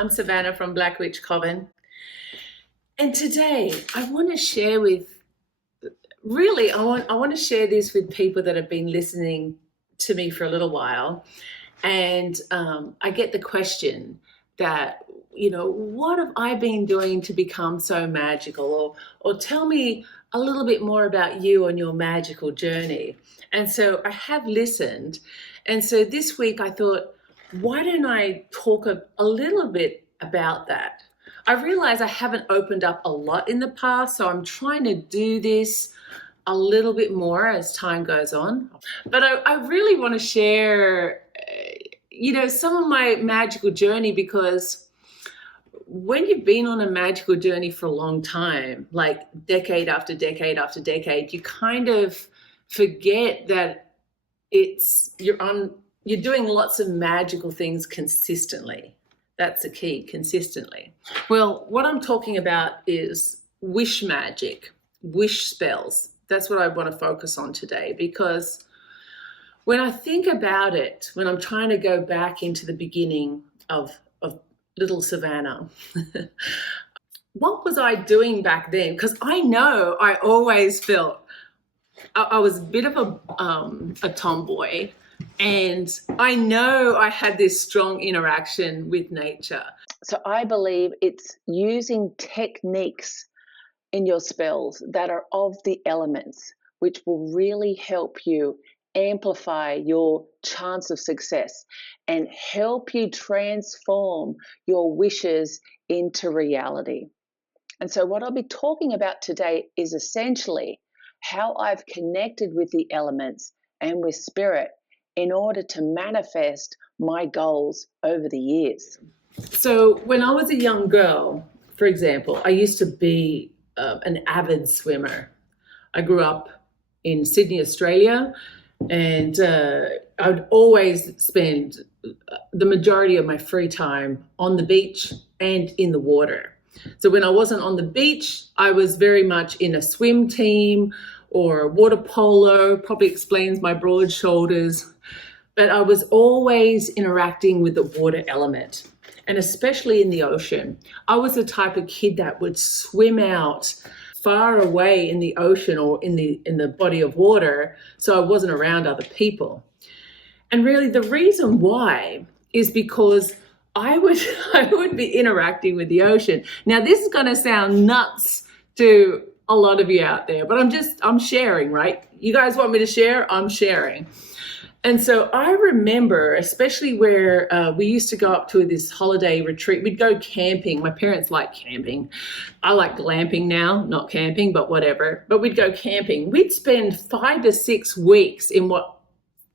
I'm Savannah from Black Witch Coven. And today I want to share I want to share this with people that have been listening to me for a little while. And I get the question that, what have I been doing to become so magical? Or tell me a little bit more about you and your magical journey. And so I have listened. And so this week I thought, why don't I talk a little bit about that? I realize I haven't opened up a lot in the past, so I'm trying to do this a little bit more as time goes on. But I really want to share, some of my magical journey, because when you've been on a magical journey for a long time, like decade after decade after decade, you kind of forget that you're doing lots of magical things consistently. That's the key, consistently. Well, what I'm talking about is wish magic, wish spells. That's what I want to focus on today, because when I think about it, when I'm trying to go back into the beginning of little Savannah, what was I doing back then? Because I know I always felt I was a bit of a tomboy, and I know I had this strong interaction with nature. So I believe it's using techniques in your spells that are of the elements, which will really help you amplify your chance of success and help you transform your wishes into reality. And so what I'll be talking about today is essentially how I've connected with the elements and with spirit in order to manifest my goals over the years. So when I was a young girl, for example, I used to be an avid swimmer. I grew up in Sydney, Australia, and I would always spend the majority of my free time on the beach and in the water. So when I wasn't on the beach, I was very much in a swim team or water polo, probably explains my broad shoulders. But I was always interacting with the water element, and especially in the ocean. I was the type of kid that would swim out far away in the ocean or in the body of water, so I wasn't around other people. And really the reason why is because I would be interacting with the ocean. Now this is going to sound nuts to a lot of you out there, but I'm sharing, right? You guys want me to share? I'm sharing. And so I remember, especially where we used to go up to this holiday retreat, we'd go camping. My parents like camping. I like glamping now, not camping, but whatever. But we'd go camping. We'd spend 5 to 6 weeks in what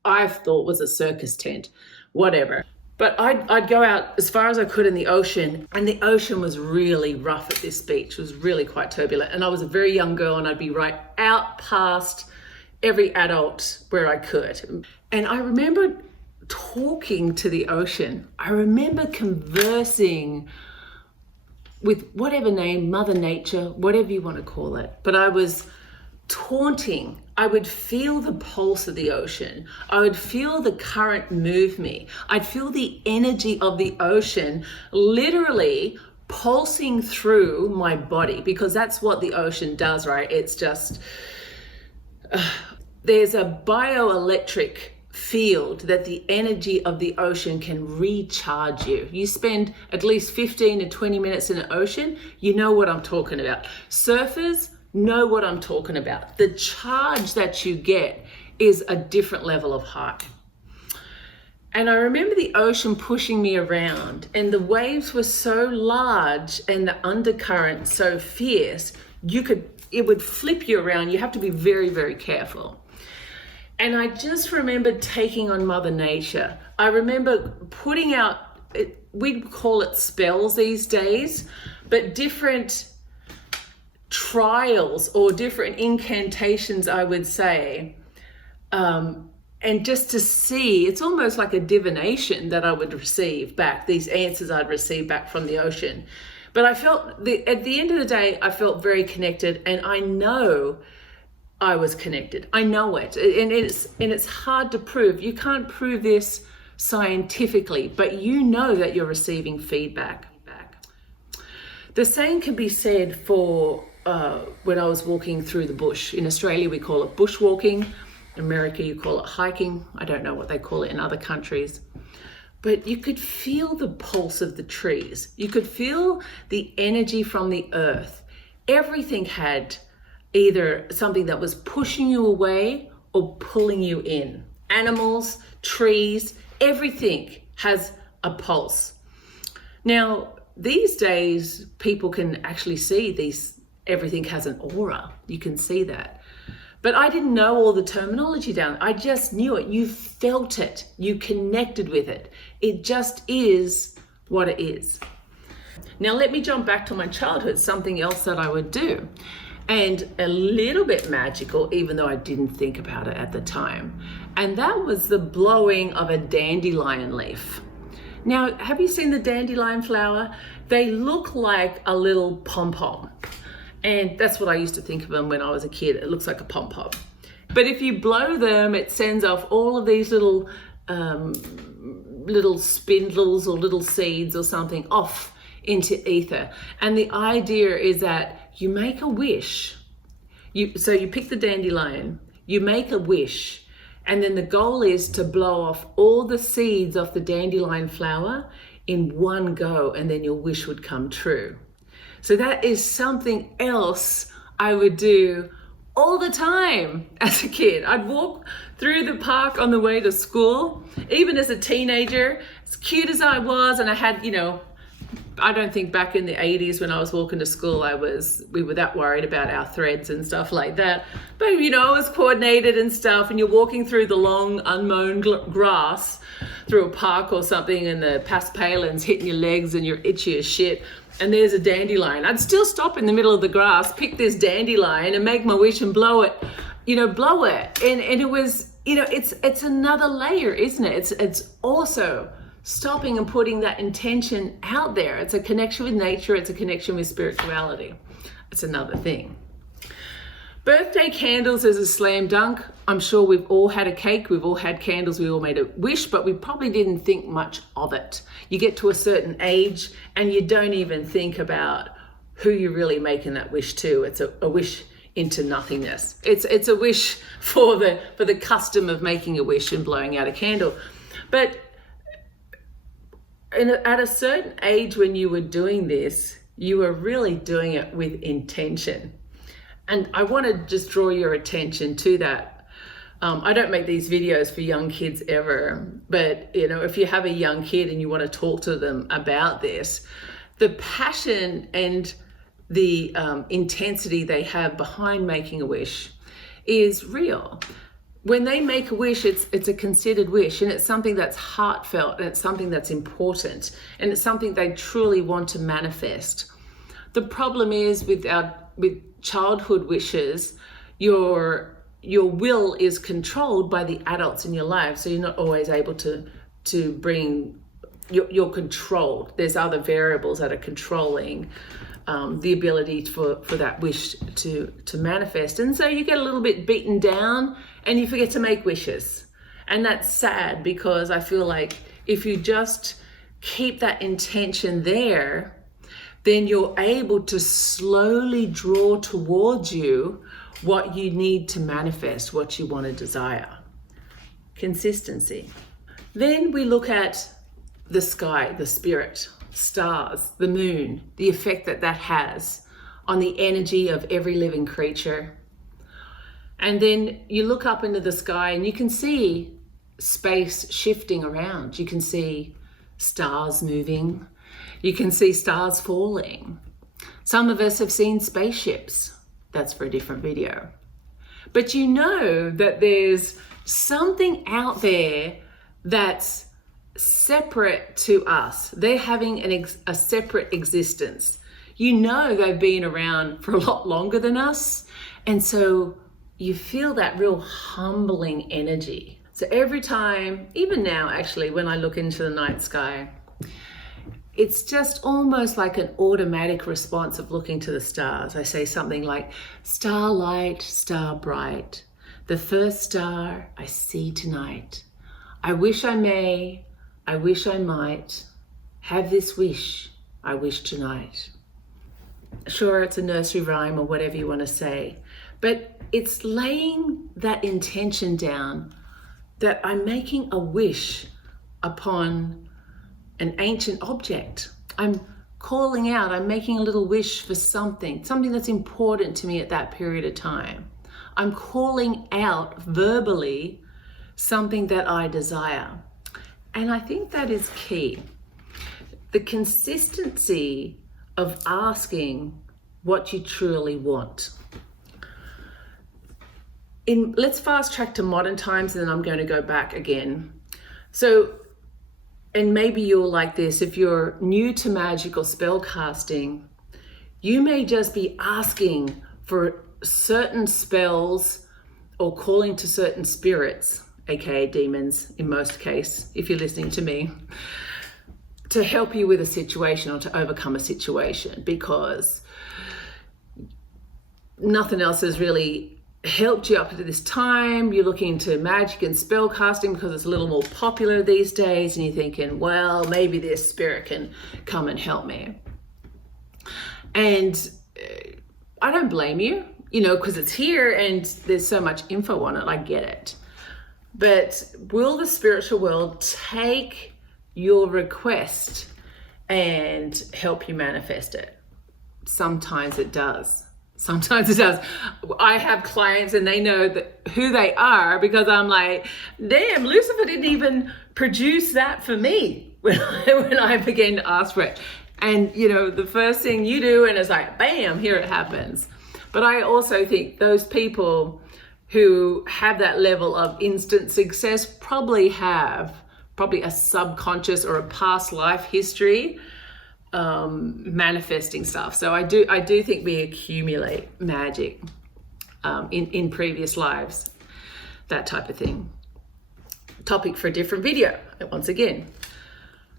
I thought was a circus tent, whatever. But I'd go out as far as I could in the ocean, and the ocean was really rough at this beach. It was really quite turbulent. And I was a very young girl, and I'd be right out past every adult where I could. And I remember talking to the ocean. I remember conversing with whatever name, Mother Nature, whatever you want to call it. But I was taunting. I would feel the pulse of the ocean. I would feel the current move me. I'd feel the energy of the ocean literally pulsing through my body, because that's what the ocean does, right? It's just, there's a bioelectric field that the energy of the ocean can recharge you. You spend at least 15 to 20 minutes in the ocean, you know what I'm talking about. Surfers know what I'm talking about. The charge that you get is a different level of high. And I remember the ocean pushing me around, and the waves were so large and the undercurrent so fierce, it would flip you around. You have to be very, very careful. And I just remember taking on Mother Nature. I remember putting out, we'd call it spells these days, but different trials or different incantations, I would say. And just to see, it's almost like a divination that I would receive back, these answers I'd receive back from the ocean. But I felt, at the end of the day, I felt very connected, and I know I was connected. I know it. And it's hard to prove. You can't prove this scientifically, but you know that you're receiving feedback. The same can be said for when I was walking through the bush. In Australia, we call it bushwalking. In America, you call it hiking. I don't know what they call it in other countries. But you could feel the pulse of the trees. You could feel the energy from the earth. Everything had either something that was pushing you away or pulling you in. Animals, trees, everything has a pulse. Now, these days, people can actually see everything has an aura. You can see that. But I didn't know all the terminology down. I just knew it. You felt it. You connected with it. It just is what it is. Now let me jump back to my childhood, something else that I would do. And a little bit magical, even though I didn't think about it at the time. And that was the blowing of a dandelion leaf. Now, have you seen the dandelion flower? They look like a little pom-pom. And that's what I used to think of them when I was a kid. It looks like a pom-pom. But if you blow them, it sends off all of these little spindles or little seeds or something off into ether. And the idea is that you make a wish. So you pick the dandelion, you make a wish, and then the goal is to blow off all the seeds of the dandelion flower in one go, and then your wish would come true. So that is something else I would do all the time as a kid. I'd walk through the park on the way to school, even as a teenager, as cute as I was, and I had, I don't think back in the 80s when I was walking to school, we were that worried about our threads and stuff like that. But, I was coordinated and stuff, and you're walking through the long unmown grass through a park or something, and the paspalins hitting your legs and you're itchy as shit. And there's a dandelion. I'd still stop in the middle of the grass, pick this dandelion and make my wish and blow it. And it was, it's another layer, isn't it? It's also stopping and putting that intention out there. It's a connection with nature. It's a connection with spirituality. It's another thing. Birthday candles is a slam dunk. I'm sure we've all had a cake, we've all had candles, we all made a wish, but we probably didn't think much of it. You get to a certain age and you don't even think about who you're really making that wish to. It's a wish into nothingness. It's a wish for the custom of making a wish and blowing out a candle. But at a certain age when you were doing this, you were really doing it with intention. And I want to just draw your attention to that. I don't make these videos for young kids ever, but if you have a young kid and you want to talk to them about this, the passion and the intensity they have behind making a wish is real. When they make a wish, it's a considered wish, and it's something that's heartfelt, and it's something that's important, and it's something they truly want to manifest. The problem is with childhood wishes, your will is controlled by the adults in your life, so you're not always able to bring you're controlled. There's other variables that are controlling the ability for that wish to manifest, and so you get a little bit beaten down and you forget to make wishes. And that's sad, because I feel like if you just keep that intention there, then you're able to slowly draw towards you what you need to manifest, what you want to desire. Consistency. Then we look at the sky, the spirit, stars, the moon, the effect that has on the energy of every living creature. And then you look up into the sky and you can see space shifting around. You can see stars moving. You can see stars falling. Some of us have seen spaceships. That's for a different video. But you know that there's something out there that's separate to us. They're having a separate existence. They've been around for a lot longer than us. And so you feel that real humbling energy. So every time, even now actually, when I look into the night sky, it's just almost like an automatic response of looking to the stars. I say something like, starlight, star bright, the first star I see tonight. I wish I may, I wish I might, have this wish I wish tonight. Sure, it's a nursery rhyme or whatever you want to say, but it's laying that intention down that I'm making a wish upon an ancient object. I'm calling out, I'm making a little wish for something that's important to me at that period of time. I'm calling out verbally something that I desire. And I think that is key. The consistency of asking what you truly want. Let's fast track to modern times, and then I'm going to go back again. So, and maybe you're like this, if you're new to magical spell casting, you may just be asking for certain spells or calling to certain spirits, aka demons in most cases, if you're listening to me, to help you with a situation or to overcome a situation, because nothing else has really helped you up to this time. You're looking into magic and spell casting because it's a little more popular these days, and you're thinking, well, maybe this spirit can come and help me. And I don't blame you, because it's here and there's so much info on it. I get it. But will the spiritual world take your request and help you manifest it? Sometimes it does. Sometimes it does. I have clients and they know who they are, because I'm like, damn, Lucifer didn't even produce that for me when I began to ask for it. And the first thing you do, and it's like, bam, here it happens. But I also think those people who have that level of instant success probably have a subconscious or a past life history manifesting stuff. So I do think we accumulate magic in previous lives, that type of thing. Topic for a different video, once again.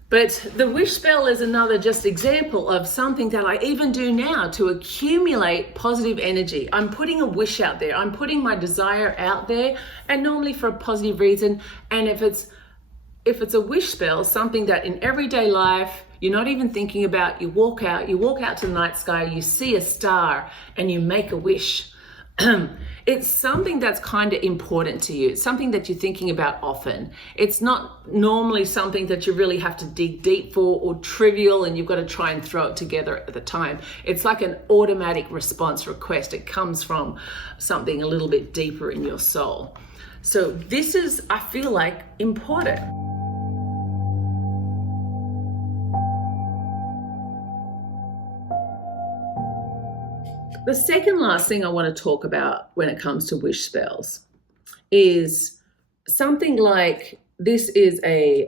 But the wish spell is another just example of something that I even do now to accumulate positive energy. I'm putting a wish out there. I'm putting my desire out there, and normally for a positive reason. And if it's a wish spell, something that in everyday life you're not even thinking about, you walk out to the night sky, you see a star, and you make a wish. It's something that's kind of important to you. It's something that you're thinking about often. It's not normally something that you really have to dig deep for or trivial and you've got to try and throw it together at the time. It's like an automatic response request. It comes from something a little bit deeper in your soul. So this is, I feel like, important. The second last thing I want to talk about when it comes to wish spells is something like, this is a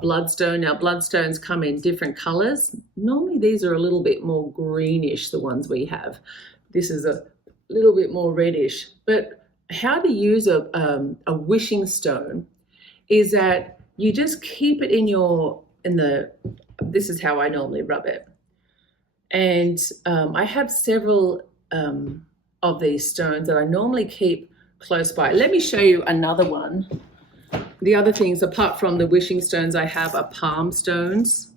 bloodstone. Now, bloodstones come in different colors. Normally these are a little bit more greenish, the ones we have. This is a little bit more reddish. But how to use a wishing stone is that you just keep it this is how I normally rub it. And I have several of these stones that I normally keep close by. Let me show you another one. The other things, apart from the wishing stones I have, are palm stones.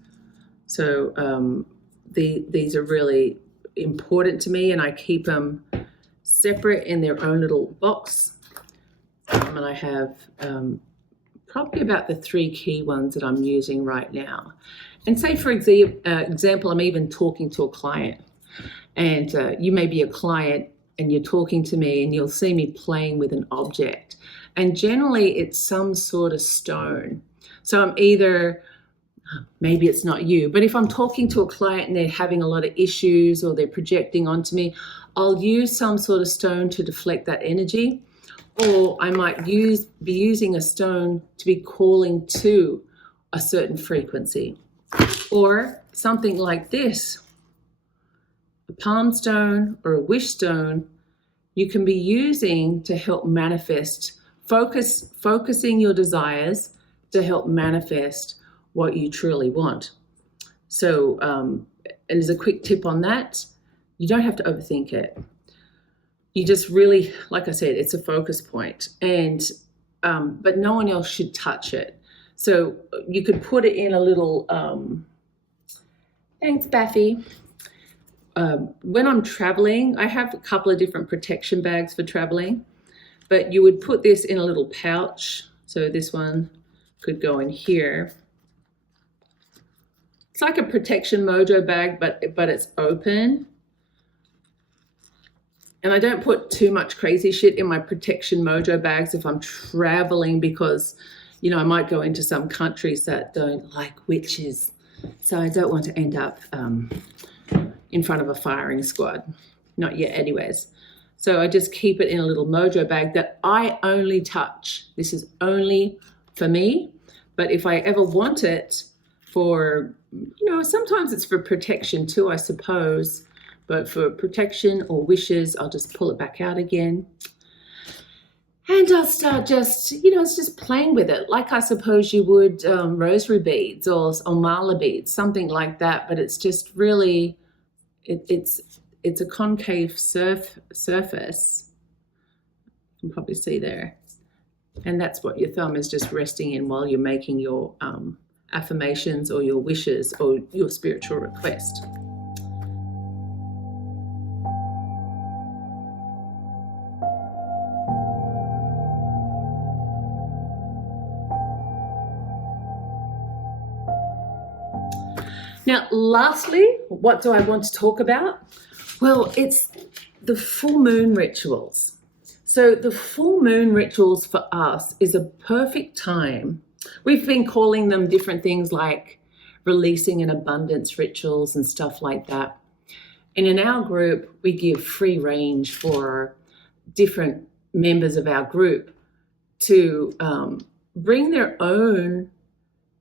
So these are really important to me, and I keep them separate in their own little box. And I have probably about the 3 key ones that I'm using right now. And say, for example, I'm even talking to a client, and you may be a client and you're talking to me and you'll see me playing with an object. And generally it's some sort of stone. So I'm either, maybe it's not you, but if I'm talking to a client and they're having a lot of issues or they're projecting onto me, I'll use some sort of stone to deflect that energy. Or I might be using a stone to be calling to a certain frequency. Or something like this, a palm stone or a wish stone, you can be using to help manifest, focusing your desires to help manifest what you truly want. So, and as a quick tip on that, you don't have to overthink it. You just really, like I said, it's a focus point, and but no one else should touch it. So you could put it in a little, thanks, Baffy. when I'm traveling, I have a couple of different protection bags for traveling, but you would put this in a little pouch. So this one could go in here. It's like a protection mojo bag, but it's open. And I don't put too much crazy shit in my protection mojo bags if I'm traveling, because, I might go into some countries that don't like witches. So I don't want to end up in front of a firing squad. Not yet, anyways. So I just keep it in a little mojo bag that I only touch. This is only for me. But if I ever want it for, sometimes it's for protection too, I suppose. But for protection or wishes, I'll just pull it back out again. And I'll start just, it's just playing with it, like I suppose you would rosary beads or mala beads, something like that. But it's just really, it's a concave surface. You can probably see there. And that's what your thumb is just resting in while you're making your affirmations or your wishes or your spiritual request. Now, lastly, what do I want to talk about? Well, it's the full moon rituals. So the full moon rituals for us is a perfect time. We've been calling them different things like releasing and abundance rituals and stuff like that. And in our group, we give free range for different members of our group to bring their own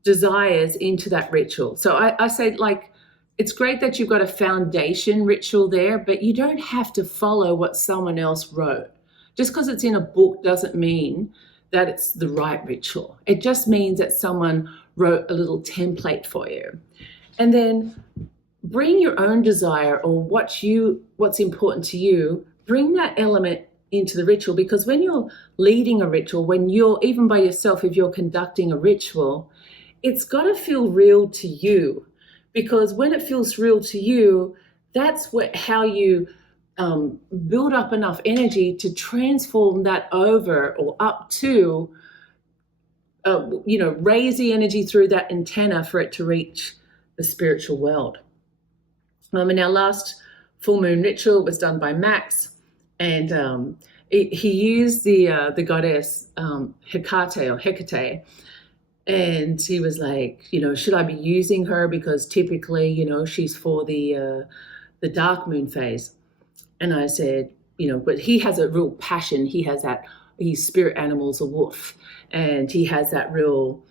desires into that ritual. So I say, like, it's great that you've got a foundation ritual there, but you don't have to follow what someone else wrote. Just because it's in a book doesn't mean that it's the right ritual. It just means that someone wrote a little template for you. And then bring your own desire or what's important to you, bring that element into the ritual, because when you're leading a ritual, when you're even by yourself, if you're conducting a ritual, it's got to feel real to you, because when it feels real to you, that's how you build up enough energy to transform that over or up to, raise the energy through that antenna for it to reach the spiritual world. And our last full moon ritual was done by Max, and he used the goddess Hecate. And he was like, should I be using her? Because typically, she's for the dark moon phase. And I said, but he has a real passion. He has that, his spirit animal's a wolf. And he has that real,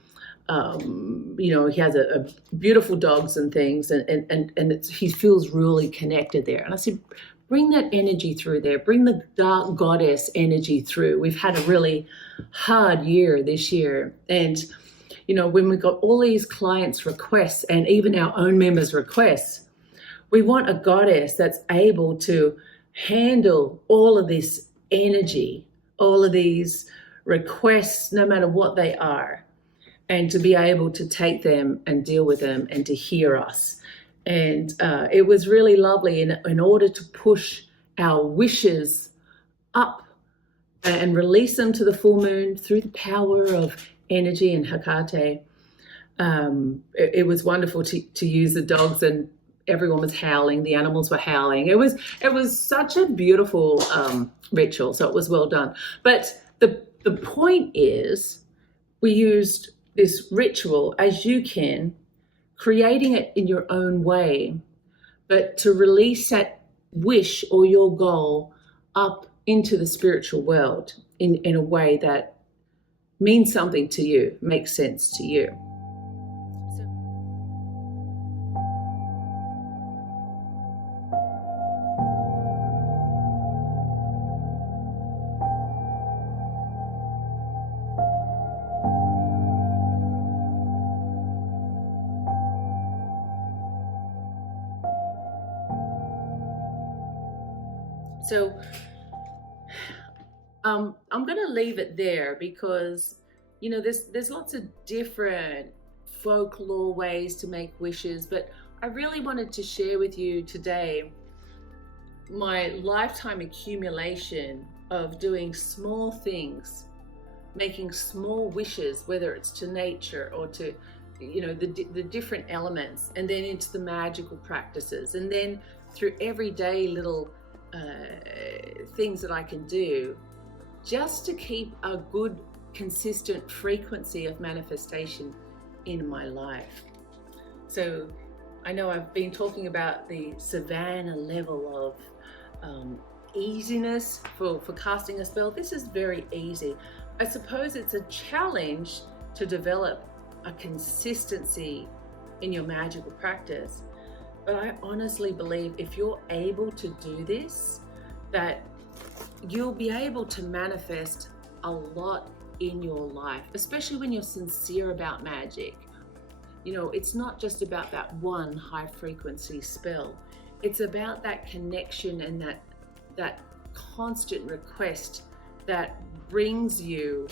he has a beautiful dogs and things. And he feels really connected there. And I said, bring that energy through there. Bring the dark goddess energy through. We've had a really hard year this year. And when we got all these clients' requests and even our own members' requests, we want a goddess that's able to handle all of this energy, all of these requests, no matter what they are, and to be able to take them and deal with them and to hear us. And it was really lovely in order to push our wishes up and release them to the full moon through the power of energy and Hecate. It was wonderful to use the dogs, and everyone was howling. The animals were howling. It was such a beautiful ritual. So it was well done. But the point is, we used this ritual as you can, creating it in your own way, but to release that wish or your goal up into the spiritual world in a way that means something to you, makes sense to you. So I'm going to leave it there because, there's lots of different folklore ways to make wishes, but I really wanted to share with you today my lifetime accumulation of doing small things, making small wishes, whether it's to nature or to, the different elements, and then into the magical practices, and then through everyday little things that I can do just to keep a good, consistent frequency of manifestation in my life. So I know I've been talking about the savannah level of easiness for casting a spell. This is very easy. I suppose it's a challenge to develop a consistency in your magical practice. But I honestly believe if you're able to do this, that you'll be able to manifest a lot in your life, especially when you're sincere about magic. It's not just about that one high frequency spell. It's about that connection and that constant request that brings you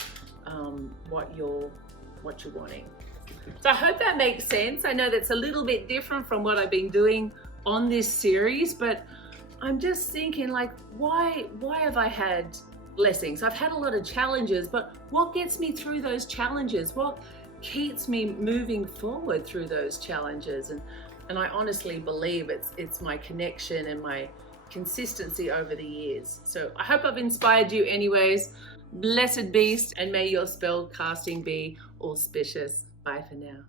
what you're wanting. So I hope that makes sense. I know that's a little bit different from what I've been doing on this series, but I'm just thinking, like, why have I had blessings? I've had a lot of challenges, but what gets me through those challenges? What keeps me moving forward through those challenges? And I honestly believe it's my connection and my consistency over the years. So I hope I've inspired you anyways. Blessed beast, and may your spell casting be auspicious. Bye for now.